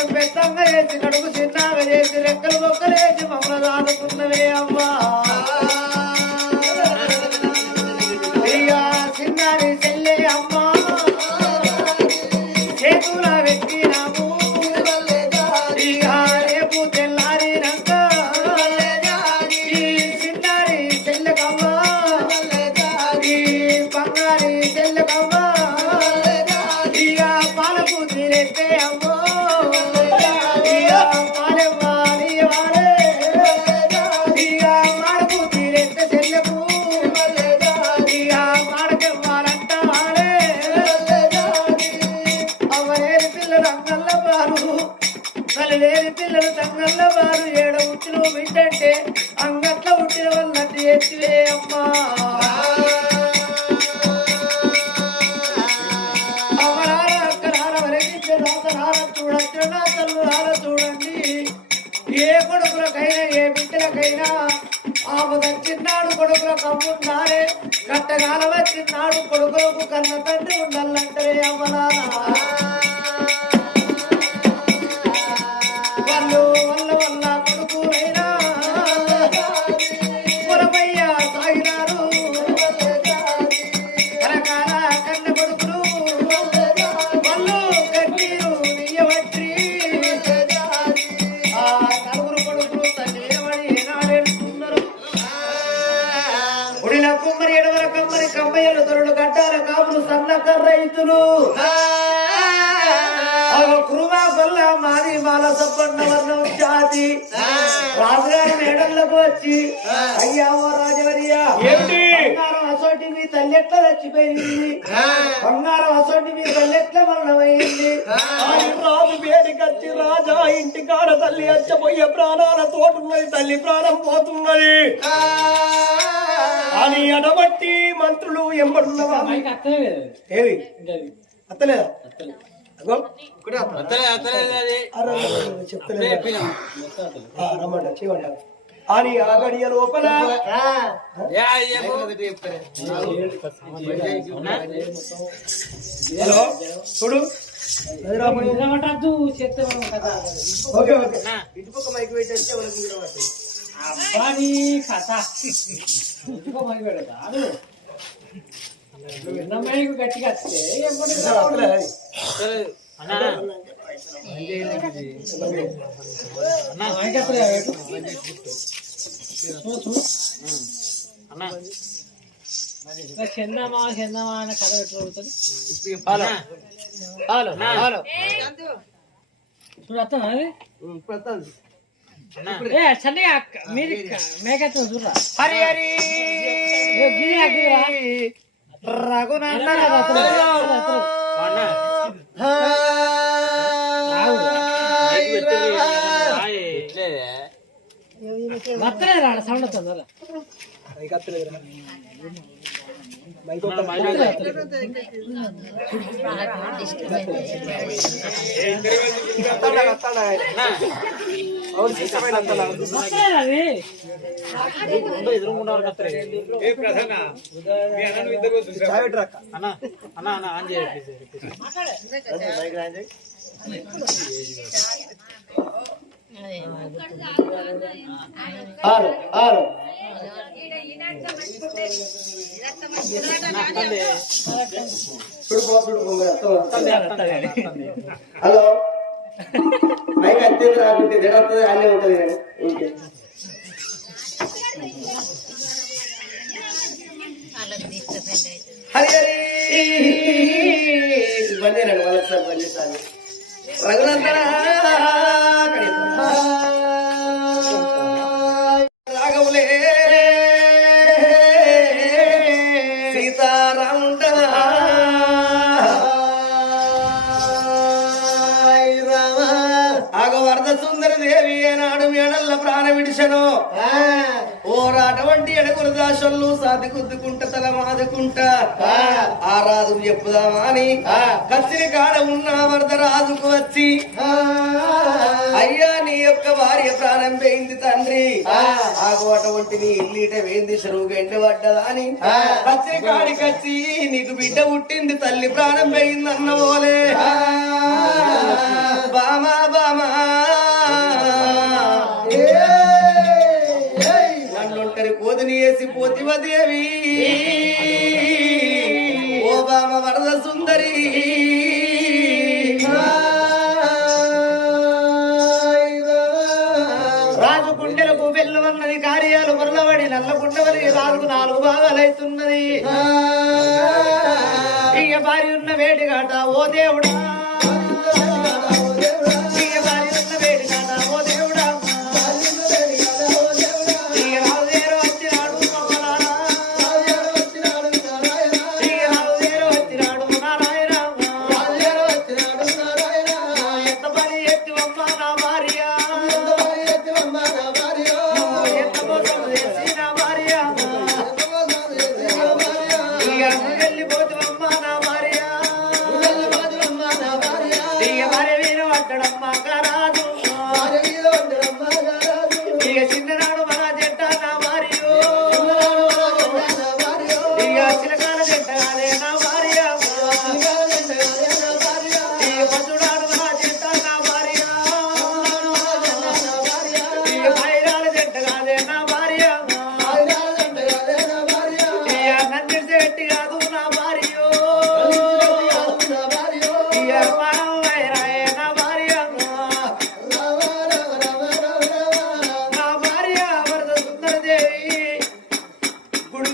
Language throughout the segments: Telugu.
పెట్టం పెట్టంగా చేసి కడుపు చిన్నగా చేసి రెక్కలు బొక్కలేసి మమ్మల్ని ఆదుకున్నవే అమ్మా. ఎత్తివే అమ్మా. అవరార అక్కరార వరకించే రాతరార చూడండి నా తల్లు రార చూడండి ఏ కొడుకులకైనా ఏ బిడ్డలకైనా ఆమె చిన్నాడు కొడుకుల కమ్మున్నారే కట్టగాల వచ్చినాడు కొడుకులకు కన్న తండ్రి ఉండాలంటారే అమ్మలారా రాజుగారి మేడల్లోకి వచ్చి అయ్యా ఓ రాజవరియా? ఏంటి? బంగారం అసోటి మీ తల్లి ఎట్లా చచ్చిపోయింది బంగారం అసోటి మీ తల్లి ఎట్లా మరణమైంది రాజు వేడికచ్చి రాజా ఇంటి కాడ తల్లి అచ్చపోయే ప్రాణాల తోటున్నది తల్లి ప్రాణం పోతున్నది. అని అడబట్టి మంత్రులు ఎంబడున్నవా ఏది. అత్తలేదా? అని ఆ గడియ లోపల. హలో చూడు. Okay okay. ఇటు పక్క మైక్ పెట్టేస్తే ఎవరికి వినబడతాయి. అబ్బా నీ కథ ఇంటికో మైక్ నువ్వు విన్న మైక్ గట్టిగా వస్తే చందమా చందమా అనే కథ అది ఏ మీరు మేకత్తం చూడరా హరి హరి రఘునందన సౌండ్ వస్తుంది రా. మైక్ వస్తలేదు రా. మైక్ ఒక్క- వస్తలేదు, వస్తలేదు. చూడు చూడు హలో మైక్ అత్యంత రాకుంటే జడవుతుంది అన్నీ ఉంటుంది కానీ ఓకే హరి హరి. బందేనండి మళ్ళొకసారి బందేసారి ఓరాటవంటి ఎడగురు దాసళ్ళు సాది గుద్దుకుంట తల మాదుకుంట ఆ. రాజు చెప్పుదామా అని. కత్తిరి కాడ ఉన్న వరద రాజుకు వచ్చి అయ్యా నీ యొక్క భార్య ప్రాణం పోయింది తండ్రి. ఆగు అటువంటి నీ ఇల్లీట వేంది చెరువు గంట పడ్డదా అని కత్తిరి కాడికి వచ్చి నీకు బిడ్డ పుట్టింది తల్లి ప్రాణం పోయింది అన్న పోలే బామా బామా. వేసి పోతివ దేవి ఓ బామ వరద సుందరి. రాజు గుండెలకు వెల్లువన్నది కార్యాలు మరలబడి నల్ల గుండెవలి రాజుకు నాలుగు భాగాలైతున్నది. ఇక భార్య ఉన్న వేడిగాట ఓ దేవుడా!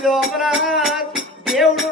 లోపల దేవుడు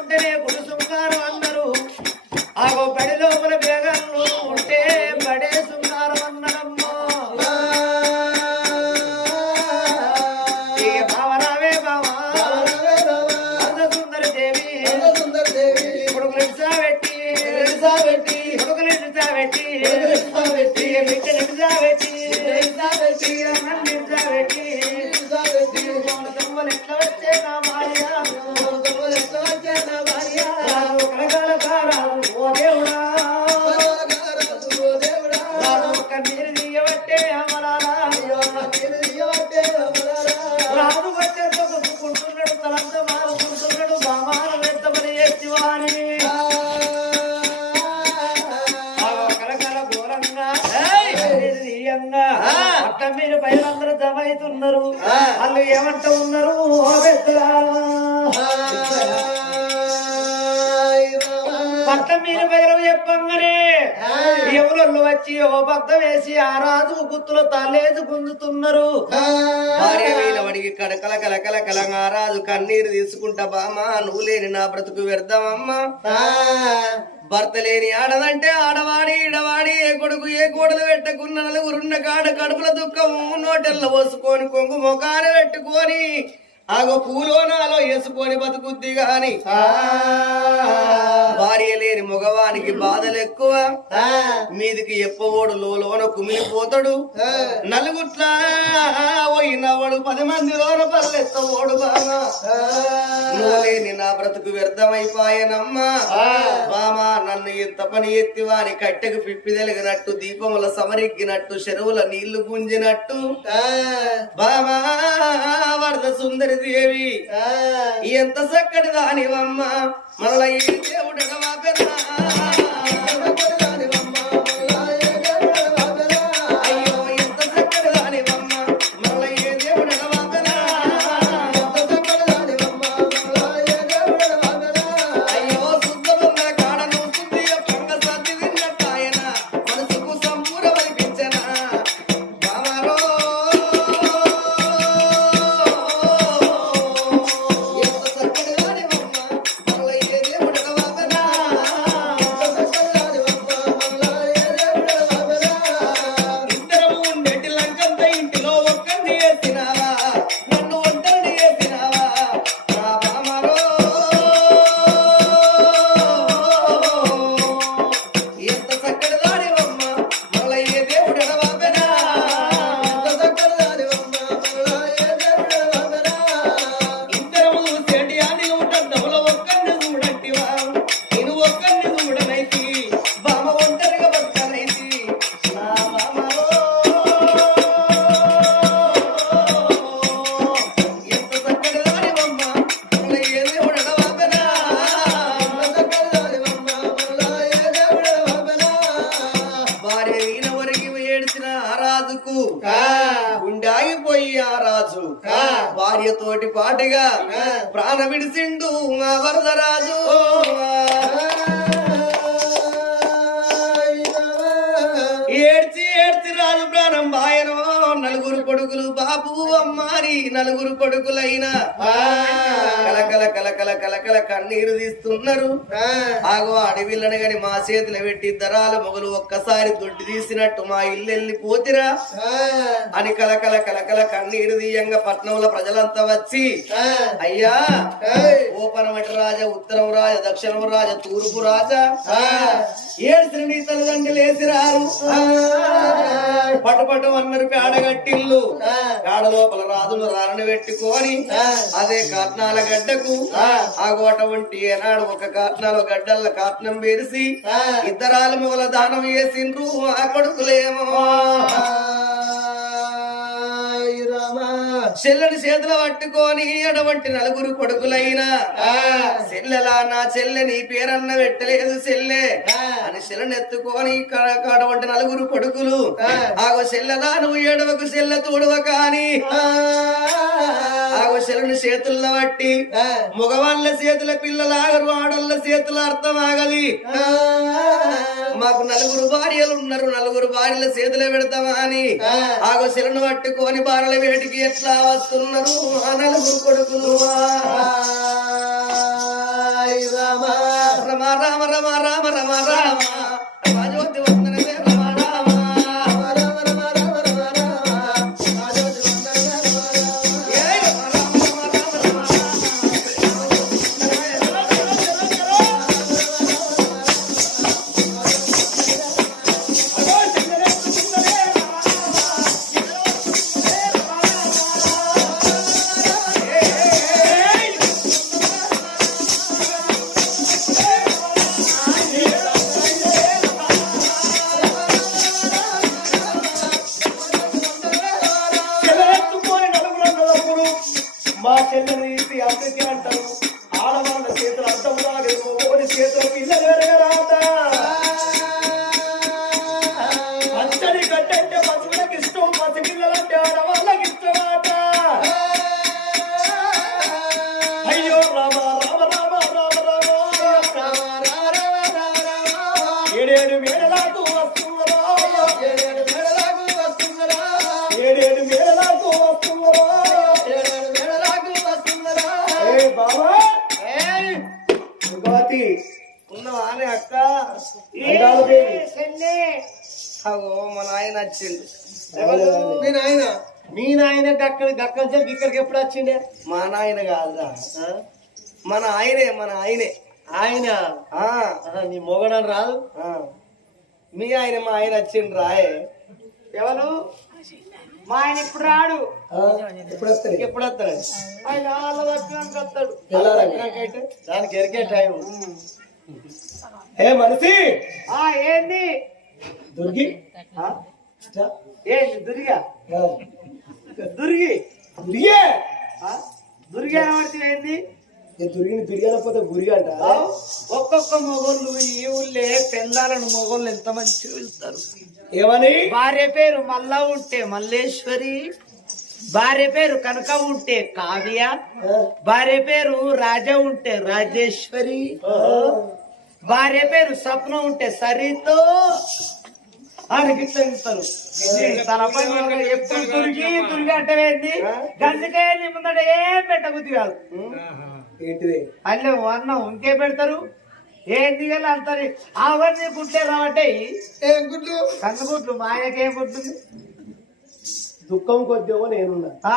ఓ పక్క వేసి ఆ రాజు గుత్తులో తల్లేదు గుంజుతున్నారు భార్య కడకల కలకల కలంగారాజు కన్నీరు తీసుకుంటా బామా నువ్వు లేని నా బ్రతుకు వ్యర్థమమ్మా. భర్త లేని ఆడదంటే ఆడవాడి ఈడవాడి ఏ కొడుకు ఏ కోడలు పెట్టుకున్న నలుగురున్న కాడ కడుపుల దుఃఖము నోటెల్ల పోసుకొని కొంగు మొఖాన పెట్టుకొని ఆగో పూలోనాలో వేసుకొని బతుకుద్ది గాని. భార్య లేని మగవానికి బాధలు ఎక్కువ. మీదికి ఎప్పవోడు లోన కుమిలిపోతాడు. నలుగుట్లా పోయినవాడు పది మంది లోన పల్లెత్తవోడు బామా నువ్వు లేని నా బ్రతుకు వ్యర్థమైపాయనమ్మా. బామా ఎంత పని ఎత్తి అని కట్టెకు పిప్పి తెలిగినట్టు దీపముల సమరెక్కినట్టు చెరువుల నీళ్ళు గుంజినట్టు. బామా వరద సుందరి దేవి. ఎంత చక్కటి దానివమ్మ. మనల ఈ దేవుడు పెద్ద? విడిసిండు మా వరదరాజు. నలుగురు కొడుకులు బాబు అమ్మారి నలుగురు కొడుకులైన. కలకల కలకల కలకల కన్నీరు తీస్తున్నారు. ఆగో అడవిళ్ళని గని మా చేతులు పెట్టి దరాల మొగలు ఒక్కసారి దొడ్డి తీసినట్టు మా ఇల్లు వెళ్ళిపోతిరా. అని కలకల కలకల కన్నీరు తీయంగా పట్నంలో ప్రజలంతా వచ్చి అయ్యా ఓపనమటి రాజా ఉత్తరం రాజా దక్షిణం రాజా తూర్పు రాజా. ఏడ్చిన నీ తల్లిదండ్రులు వేసిరారు పట్టు అన్నారు పేడ లోపల రాజులు రారని పెట్టుకొని అదే కాట్నాల గడ్డకు ఆ. గోట వంటి ఏనాడు ఒక కాట్నాల గడ్డల్ల కాట్నం వేసి ఇద్దరాలు మొగల దానం వేసిండ్రు ఆ కొడుకులేమో. చెల్లెని చేతులు పట్టుకొని అటువంటి నలుగురు కొడుకులైనా చెల్లెలా నా చెల్లె నీ పేరన్న పెట్టలేదు చెల్లె అని చెల్లెని ఎత్తుకొని అటువంటి నలుగురు కొడుకులు ఆగో చెల్లెలా నువ్వు ఏడవకు చెల్లె తోడువ కాని. ఆగో చెల్లెని చేతుల్లో పట్టి మగవాళ్ళ చేతుల పిల్లలాగరు ఆడోళ్ళ చేతుల అర్థం ఆగలి. మాకు నలుగురు భార్యలు ఉన్నారు. నలుగురు భార్యల చేతులే పెడతామా అని? ఆగో శిలను పట్టుకొని బాణల వేటికి ఎట్లా వస్తున్నారు? ఆ నలుగురు కొడుకులు. రామ రామ రామ రామ రామ రామ. వచ్చిండు. మీ నాయన? మీ నాయన గక్కడ గక్కల చెల్లి ఇక్కడికి ఎప్పుడు వచ్చిండే? మా నాయన కాదురా. మన ఆయనే మన ఆయనే. ఆయన? నీ మొగడని రాదు? ఆ. మీ ఆయన మా ఆయన వచ్చిండు రాయే. ఎవరు? మా ఆయన ఇప్పుడు రాడు? ఎప్పుడు వస్తాడు? ఎప్పుడు వస్తాడు? ఆయన వాళ్ళ వస్తాడు. దానికి ఎరికే టైం ఏ మనిషి? ఆ ఏంది? దుర్గి? ఏంది దుర్గా. దుర్గి. దుర్గే? ఆ? దుర్గి అనబడితే ఏంది? దుర్గిని దుర్గి అనకపోతే గురి అంట ఆ? ఒక్కొక్క మొగోళ్ళు ఈ ఊళ్ళే పెళ్ళాలను మొగోళ్ళు ఎంత మంచిగా పిలుస్తారు ఏమని? భార్య పేరు మల్లా ఉంటే మల్లేశ్వరి భార్య పేరు కనక ఉంటే కావ్య భార్య పేరు రాజా ఉంటే రాజేశ్వరి భార్య పేరు స్వప్న ఉంటే సరితో అని గిట్ల ఇస్తారు ఎప్పుడు తురిగి గంజికాయ నీ ముందట ఏం పెట్టబుద్ధి కాదు. ఏంటిది? అల్లే అన్నం ఇంకే పెడతారు. ఏంది కదా అంటారు? అవన్నీ గుట్లే రావట్టే ఏం గుడ్లు? కందుగుట్లు మా ఆయనకేం గుడ్లు? దుఃఖం కొద్దేమో నేనున్నా. ఆ,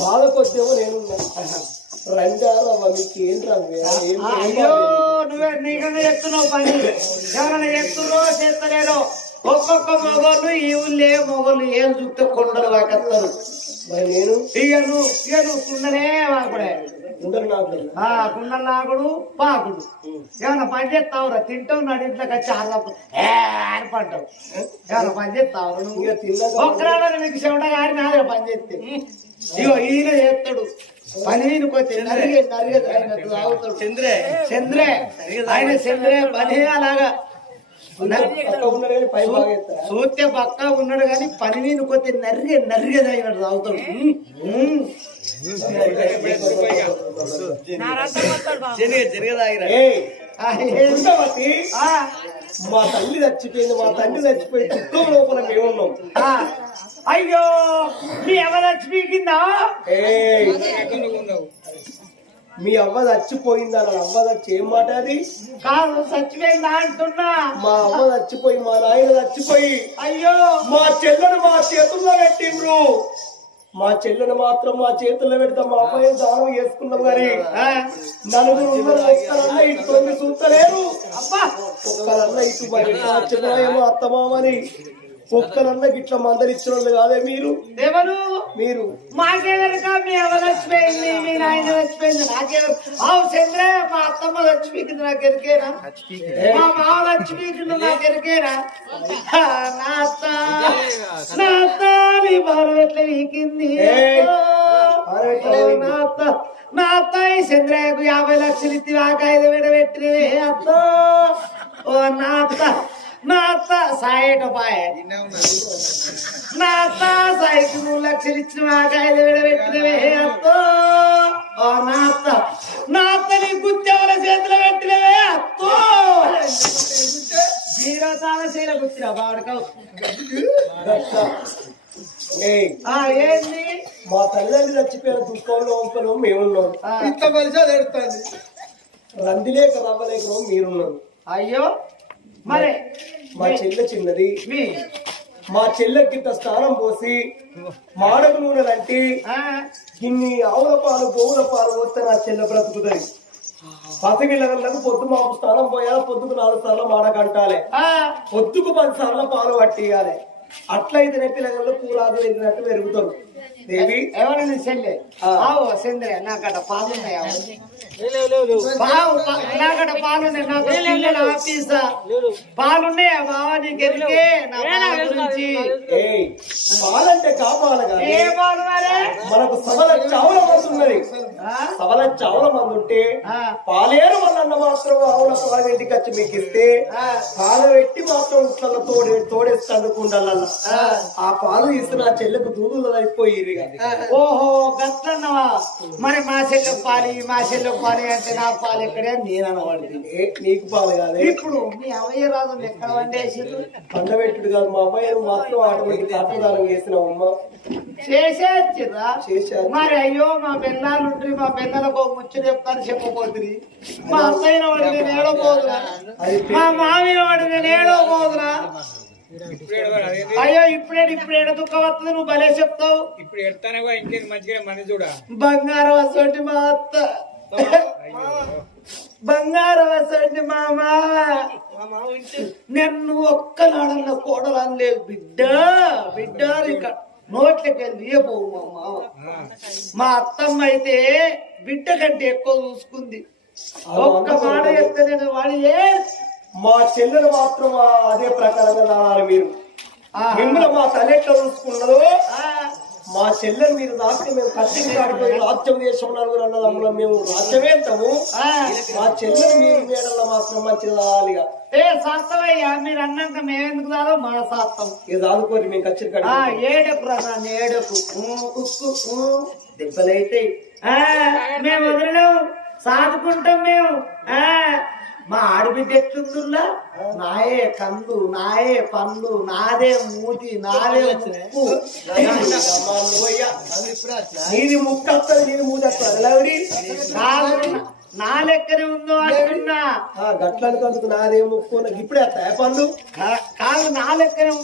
బాధ కొద్దేమో నేనున్నా. అయ్యో నువ్వే నీకన్నా చెప్తున్నావు పని. ఎవరైనా చెప్తున్నో చేస్తలేరో? ఒక్కొక్క మొగోళ్ళు ఈ ఊళ్ళే మొగోళ్ళు ఏం చూస్తే కొండలు వాకెత్తారు మరి నేను? ఇయ్యను ఇయ్యను కుండనే వాకుడే. కుండలు నాకుడు. పాకుడు. ఏమన్నా పని చేస్తావురా? తింటావు నాడు ఇంట్లోకి వచ్చి ఆడదాపు ఏ అని పంటావు ఏమన్నా పని చేస్తావురా నువ్వు? ఒక్కరాడని మీకు చెమట కానీ నాదే పని చేస్తే. ఇగో ఈయన చేస్తాడు. పని వీనికొచ్చి నరిగే నరిగే ఆయన తాగుతాడు చంద్రే. చంద్రే. ఆయన చంద్రే పని అలాగా చూస్తే పక్కా ఉన్నాడు కానీ పని మీద కొద్ది నర్రె నర్రె తాగినట్టు తాగుతాడు మా తల్లి చచ్చిపోయింది మా తండ్రి చచ్చిపోయి దుఃఖం లోపల మేమున్నాం. ఆ. అయ్యో నీ ఎవరు ఏయ్, మీ అవ్వ చచ్చిపోయిందా నా అవ్వ చచ్చి ఏం మాట అది? కాదు చచ్చిపోయిందా అంటున్నా? మా అవ్వ చచ్చిపోయి మా నాయన చచ్చిపోయి అయ్యో! మా చెల్లెను మా చేతుల్లో పెట్టిండ్రు. మా చెల్లెను మాత్రం మా చేతుల్లో పెడతాం. మా అబ్బాయి దానం చేసుకున్నాం కానీ నలుగురు ఒక్కరన్నా ఇటు తొమ్మిది చూస్తలేరు ఒక్కరన్నా ఇటు చచ్చిపోయేమో అత్తమామని ఒక్కరన్నా గిట్ల మందరిచ్చిన వాళ్ళు కాదే మీరు? ఎవరు? మీరు మాకెవరికా మీ చచ్చిపోయింది మీ నాయన చచ్చిపోయింది నాకెవరు ఆవు చంద్ర మా అత్తమ్మ చచ్చిపోయింది నాకు ఎరికేనా మా మామ చచ్చిపోయింది నాకు ఎరికేనా ఆ, నా అత్త నా అత్త నీ వీకింది? నా నా ఈ చంద్రయ్యకు యాభై లక్షలు ఇచ్చి నాకు ఐదు విడబెట్టినవే అత్త. ఓ నా అత్త నా అత్త సాయట పాయ. నా అత్త సాయికి మూడు లక్షలు ఇచ్చిన వేలు పెట్టినవే అత్తో. ఓ నా అత్త నా అత్త నీ గుత్తెవల చేతిలో పెట్టినవే అత్తో. జీరో సామశీల గుర్తిరా బావడకవు ఏంది? మా తల్లిదండ్రులు చచ్చిపోయిన దుఃఖంలో ఒక్కరు మేమున్నాం. ఆ, రందిలేక రవ్వలేకనో మీరున్నారు అయ్యో. మరి మా చెల్లె చిన్నది. మీ మా చెల్లెకి ఇంత స్నానం పోసి మాడకు నూనె ఆ, ఇన్ని ఆవుల పాలు గోవుల పాలు పోస్తే నా చెల్లె బ్రతుకుతుంది. పసిపిల్లలకు పొద్దు మాకు స్నానం పోయాలి? పొద్దుకు నాలుగు సార్లు మాడకంటాలే పొద్దుకు పది సార్లు పాలు పట్టియాలి. అట్లయితేనే పిల్లలు కూరాదు వెళ్ళినట్టు పెరుగుతారు. దేవి? ఎవరైనా. ఆవు చంద్ర నాకట పాలున్నాయా బావు పాలున్నాయి నాకు పిల్లల ఆఫీసా పాలున్నాయా బావా నీకు ఎరికే నా పాల గురించి ఏయ్ పాలంటే కాపాల కాదు ఏ పాలు మరే మనకు సవల చావుల మంది ఉన్నది? సవల చావుల మంది ఉంటే. పాలేరు వల్ల మాత్రం ఆవుల పాల ఇంటికి వచ్చి మీకు ఇస్తే. పాలు పెట్టి మాత్రం ఇంట్లో తోడే తోడేసి చదువుకుండాల ఆ. పాలు ఇస్తే నా చెల్లెకు దూదులు అయిపోయి ఓహో గట్లన్నవా మరి మా చెల్లె పాలి మా చెల్లె పాలి అంటే నా పాలు ఎక్కడే? నేను అనవాడిని నీకు పాలు కాదే? ఇప్పుడు మీ అవయ్య రాజు ఎక్కడ వండేసిండు పండబెట్టుడు కాదు మా అమ్మాయి మాత్రం అటువంటి కాటదానం చేసిన అమ్మ. చేసేచ్చిరా మరి అయ్యో మా పిల్లలు ఉంటే మా పిల్లలకు ఒక ముచ్చట చెప్తాను చెప్పబోతుంది మా అత్తయ్య వాడు నేను ఏడవబోదురా అది మా మామయ్య వాడు నేను ఏడవబోదురా అయ్యో ఇప్పుడే ఇప్పుడే దుఃఖ వస్తుంది నువ్వు భలే చెప్తావు. ఇప్పుడు ఎడతానే ఇంకేది? మంచిగా మన చూడ? బంగారం వసంటి మా అత్త. బంగారం మా మామ. నన్ను ఒక్కనాడన్న కోడలు అనలేదు బిడ్డ బిడ్డ నోట్లకి వెళ్ళి ఇయ్యపోవు మా మామ. మా అత్తమ్మ అయితే బిడ్డ కంటే ఎక్కువ చూసుకుంది. ఒక్క మాట చెప్తే నేను వాడి మా చెల్లెలు మాత్రం అదే ప్రకారంగా నాడాలి మీరు. మిమ్మల్ని మా తల్లి ఎట్లా చూసుకున్నదో ఆ, మా చెల్లెలు మీరు రాత్రి మేము కత్తికి కాడిపోయి రాజ్యం చేసాం నలుగురు అన్నదమ్ములం మేము రాజ్యమేంటాము ఆ. మా చెల్లెలు మీరు మేడల్లో మాత్రం మంచిది రాలిగా ఏ శాస్త్రమయ్యా మీరు అన్నాక మేమెందుకు రాదో మా శాస్త్రం ఇది ఆదుకోరి మేము ఆ కాడి ఏడకు రా ఏడకు ఉక్కు, దెబ్బలైతే. మేము వదిలేము సాదుకుంటాం మేము. ఆ మా ఆడబిడ్డ ఎట్లుందిలా నాయే కందు నాయే పండ్లు నాదే మూతి నాదే ముక్కు నీది ముక్కు వస్తుంది నీది మూతి వస్తుంది నా లెక్కనే ఉందో అంటున్నా గట్లనుకందుకు నాదే ముక్కు ఇప్పుడే వస్తాయి పండ్లు కా- కాదు నా లెక్కనే